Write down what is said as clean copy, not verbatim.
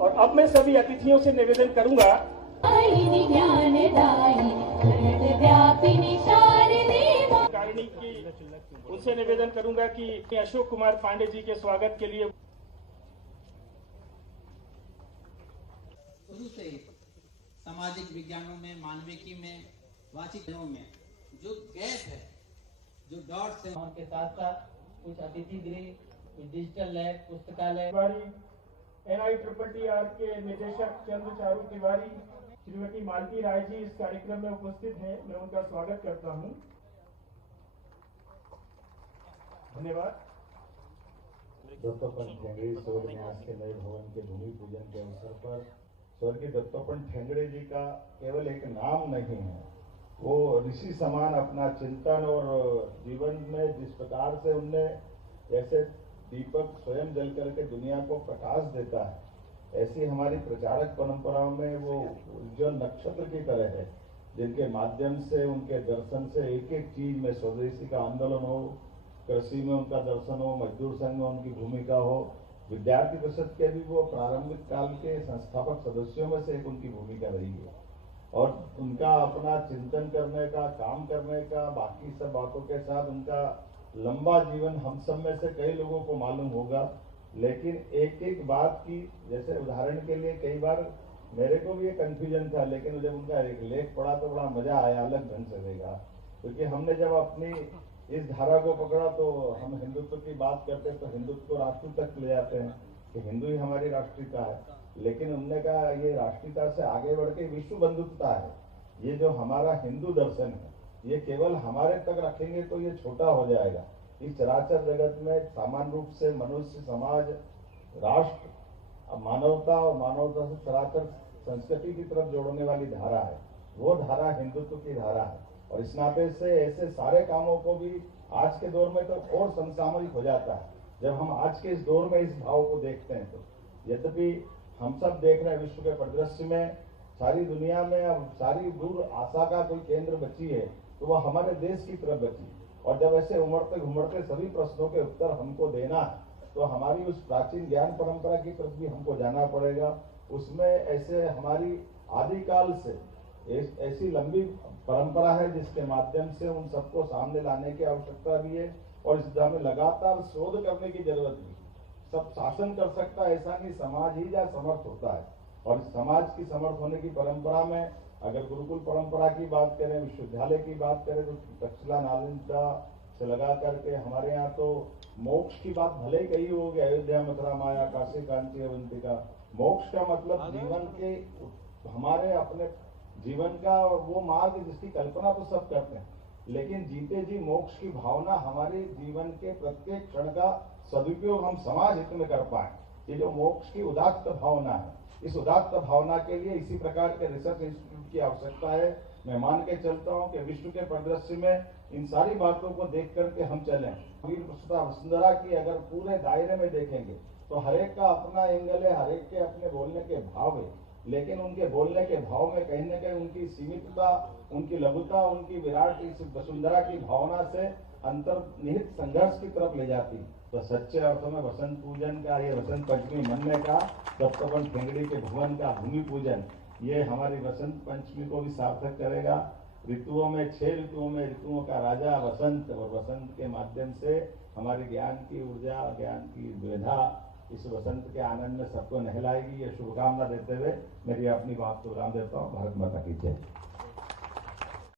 और अब मैं सभी अतिथियों से निवेदन करूंगा कारिणी की उनसे निवेदन करूंगा कि अशोक कुमार पांडे जी के स्वागत के लिए शुरू से सामाजिक विज्ञानों में, मानविकी में, वाचिकों में जो गैप है, जो डॉट्स हैं, उनके साथ साथ कुछ अतिथि गृह, कुछ डिजिटल लैब, पुस्तकालय। NITTR के निदेशक चंद्र चारू तिवारी, श्रीमती मालती राय जी इस कार्यक्रम में उपस्थित हैं। मैं उनका स्वागत करता हूं। धन्यवाद। दत्तोपंत ठेंगड़े स्वर्ग न्यास के नए भवन के भूमि पूजन के अवसर पर स्वर्गीय दत्तोपंत ठेंगड़े जी का केवल एक नाम नहीं है, वो ऋषि समान अपना चिंतन और जीवन में जिस प्रकार से उनने जैसे दीपक स्वयं जल करके दुनिया को प्रकाश देता है, ऐसी हमारी प्रचारक परंपराओं में वो उज्जवल नक्षत्र की तरह है, जिनके माध्यम से उनके दर्शन से एक एक चीज में स्वदेशी का आंदोलन हो, कृषि में उनका दर्शन हो, मजदूर संघ में उनकी भूमिका हो, विद्यार्थी परिषद के भी वो प्रारंभिक काल के संस्थापक सदस्यों में से एक उनकी भूमिका रही है। और उनका अपना चिंतन करने का, काम करने का, बाकी सब बातों के साथ उनका लंबा जीवन हम सब में से कई लोगों को मालूम होगा, लेकिन एक एक बात की, जैसे उदाहरण के लिए कई बार मेरे को भी ये कंफ्यूजन था, लेकिन जब उनका एक लेख पढ़ा तो बड़ा मजा आया, अलग ढंग से देखा। क्योंकि हमने जब अपनी इस धारा को पकड़ा तो हम हिंदुत्व की बात करते तो हिंदुत्व को राष्ट्र तक ले जाते हैं कि हिंदू ही हमारी राष्ट्रीयता है, लेकिन उनने कहा ये राष्ट्रीयता से आगे बढ़ के विश्व बंधुत्वता है। ये जो हमारा हिंदू दर्शन है, ये केवल हमारे तक रखेंगे तो ये छोटा हो जाएगा। इस चराचर जगत में सामान्य रूप से मनुष्य, समाज, राष्ट्र, मानवता और मानवता से चराचर संस्कृति की तरफ जोड़ने वाली धारा है, वो धारा हिंदुत्व की धारा है। और इस नाते से ऐसे सारे कामों को भी आज के दौर में तो और समसामयिक हो जाता है जब हम आज के इस दौर में इस भाव को देखते हैं। तो यद्यपि हम सब देख रहे हैं विश्व के परिदृश्य में सारी दुनिया में अब सारी दूर आशा का कोई केंद्र बची है तो वह हमारे देश की तरफ बची। और जब ऐसे उमड़ते घुमड़ते सभी प्रश्नों के उत्तर हमको देना है तो हमारी उस प्राचीन ज्ञान परंपरा की तरफ भी हमको जाना पड़ेगा। उसमें ऐसे हमारी आदिकाल से ऐसी लंबी परंपरा है जिसके माध्यम से उन सबको सामने लाने की आवश्यकता भी है और इस दिशा में लगातार शोध करने की जरूरत भी। सब शासन कर सकता है ऐसा नहीं, समाज ही या समर्थ होता है। और समाज की समर्थ होने की परंपरा में अगर गुरुकुल परंपरा की बात करें, विश्वविद्यालय की बात करें तो तक्षशिला नालंदा से लगा करके हमारे यहाँ तो मोक्ष की बात भले ही कही होगी, अयोध्या, मथुरा, माया, काशी, कांची, अवंतिका। मोक्ष का मतलब जीवन के हमारे अपने जीवन का वो मार्ग जिसकी कल्पना तो सब करते हैं, लेकिन जीते जी मोक्ष की भावना हमारे जीवन के प्रत्येक क्षण का सदुपयोग हम समाज हित में कर पाए। ये जो मोक्ष की उदात्त भावना है, इस उदात्त भावना के लिए इसी प्रकार के रिसर्च इंस्टीट्यूट की आवश्यकता है। मैं मान के चलता हूं कि विश्व के परिदृश्य में इन सारी बातों को देख करके हम चलें। वीर प्रसुता वसुंधरा की अगर पूरे दायरे में देखेंगे तो हरेक का अपना एंगल है, हरेक के अपने बोलने के भाव है, लेकिन उनके बोलने के भाव में कहीं न कहीं उनकी सीमितता, उनकी लघुता, उनकी विराट इस वसुंधरा की भावना से अंतर्निहित संघर्ष की तरफ ले जाती। तो सच्चे अर्थों में वसंत पूजन का, ये वसंत पंचमी मनने का, दत्तोपंत ठेंगड़ी के भवन का भूमि पूजन, ये हमारी वसंत पंचमी को भी सार्थक करेगा। ऋतुओं में 6 ऋतुओं में ऋतुओं का राजा वसंत, और वसंत के माध्यम से हमारी ज्ञान की ऊर्जा, ज्ञान की विधा इस वसंत के आनंद में सबको नहलाएगी। ये शुभकामना देते हुए मेरी अपनी बात को विराम देता हूँ। भारत माता की जय।